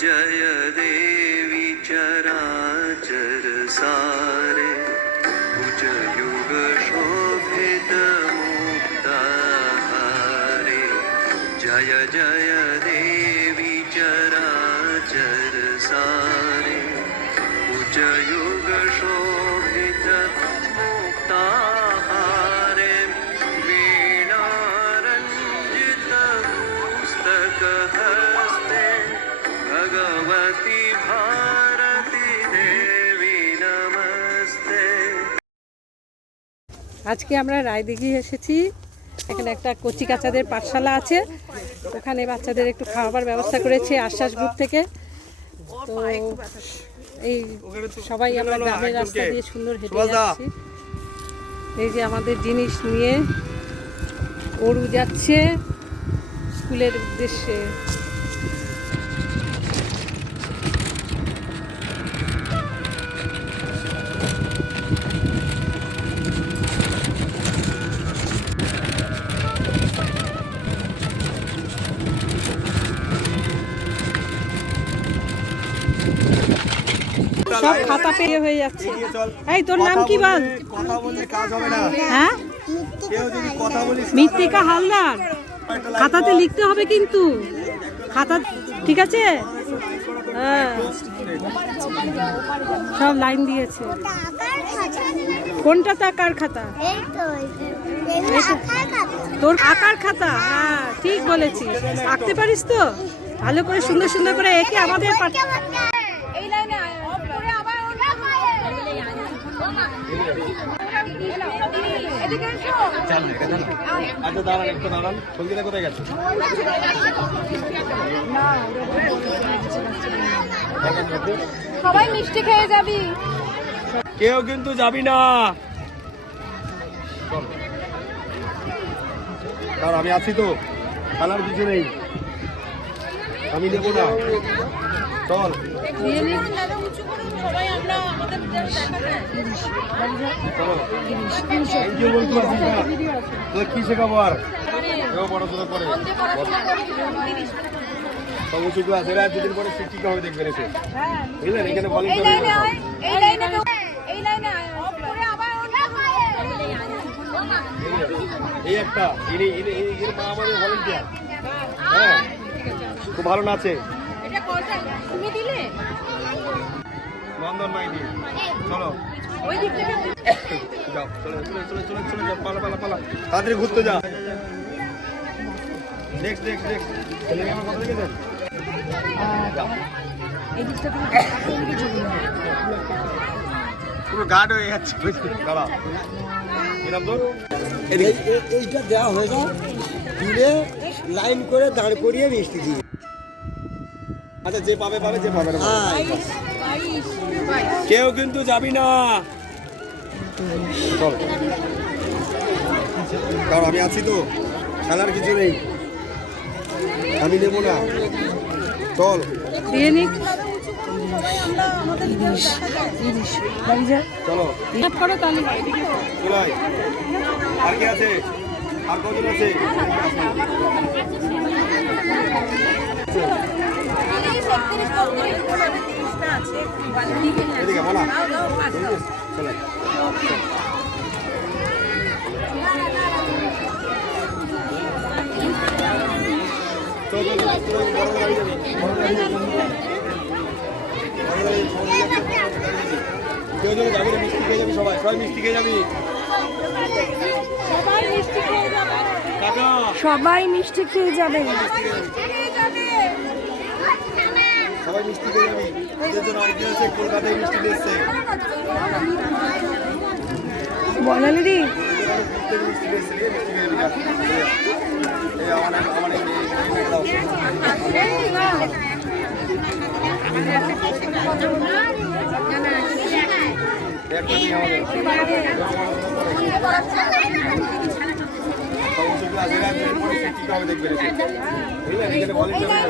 जय देवी चराचर सारे भुज युग शोभित मुक्ताहारे जय जय देवी चराचर सारे भुज युग शोभित मुक्ताहारे वीणारंजित पुस्तक हस्ते भगवती भारती देवी नमस्ते। আজকে আমরা রায়দিঘি এসেছি। এখানে একটা কচি কাচাদের পাঠশালা আছে, ওখানে বাচ্চাদের একটু খাওয়াবার ব্যবস্থা করেছে আশ্বাস গ্রুপ থেকে। তো এই সবাই আমরা গ্রামের রাস্তা দিয়ে সুন্দর হেঁটে যাচ্ছি। এই যে আমাদের জিনিস নিয়ে ওরু যাচ্ছে স্কুলের উদ্দেশ্যে। সব খাতা পেয়ে হয়ে যাচ্ছে। এই তোর নাম কি বল? কথা বললে কাজ হবে না। হ্যাঁ, কেউ যদি কথা বলিস মৃত্তিকা হালদার। খাতাতে লিখতে হবে কিন্তু, খাতা ঠিক আছে? হ্যাঁ, সব লাইন দিয়েছে। কোনটা আঁকার খাতা? তোর আঁকার খাতা? হ্যাঁ ঠিক বলেছিস। আঁকতে পারিস তো ভালো করে, সুন্দর সুন্দর করে এঁকে আমাদের সবাই মিষ্টি খেয়ে যাবি, কেউ কিন্তু যাবি না। কারণ আমি আছি তো, খেলার কিছু নেই, আমি দেবো না। চল কি শেখাবো আর? পড়াশোনা করে দুদিন পরে শিক্ষিকা হবে, দেখবেন এসে বুঝলেন। এখানে এই একটা মা আমাদের ভলেন্টিয়ার, হ্যাঁ খুব ভালো নাচে। নন্দন মাইদি, চলো যাও, চলে চলে চলে চলে যাও, পালা পালা পালা, তাড়াতাড়ি ঘুরতে যা। নেক্সট নেক্সট নেক্সট ছেলে আমার কথা দেখেছেন? পুরো গার্ড হয়ে যাচ্ছে। দাঁড়া, এরকম তোর এইটা দেওয়া হয়ে যায়, দিলে লাইন করে দাঁড় করিয়ে মিষ্টি দিয়ে। আচ্ছা, যে পাবে পাবে, যে পাবে না কেউ কিন্তু যাবি না। চল, কারণ আমি আছি তো, খেলার কিছু নেই, আমি নেবো না। চল চলো চলাই। আর কে আছে? আর কজন আছে? এদিকে বলা চলাই। কেউ যদি যাবি না, মিষ্টি খেয়ে যাবি, সবাই সবাই মিষ্টি খেয়ে যাবি। সবাই মিষ্টি খেয়ে যাবে, সবাই মিষ্টি খেয়ে যাবি। এদের জন্য অনেকদিন আছে, কলকাতায় মিষ্টি নিয়ে এসছে। বলালি দি মিষ্টি নিয়ে এসছে, মিষ্টি খেয়ে যাবি। দেখবেন, বুঝলেন। এখানে ভলেন্টিয়ার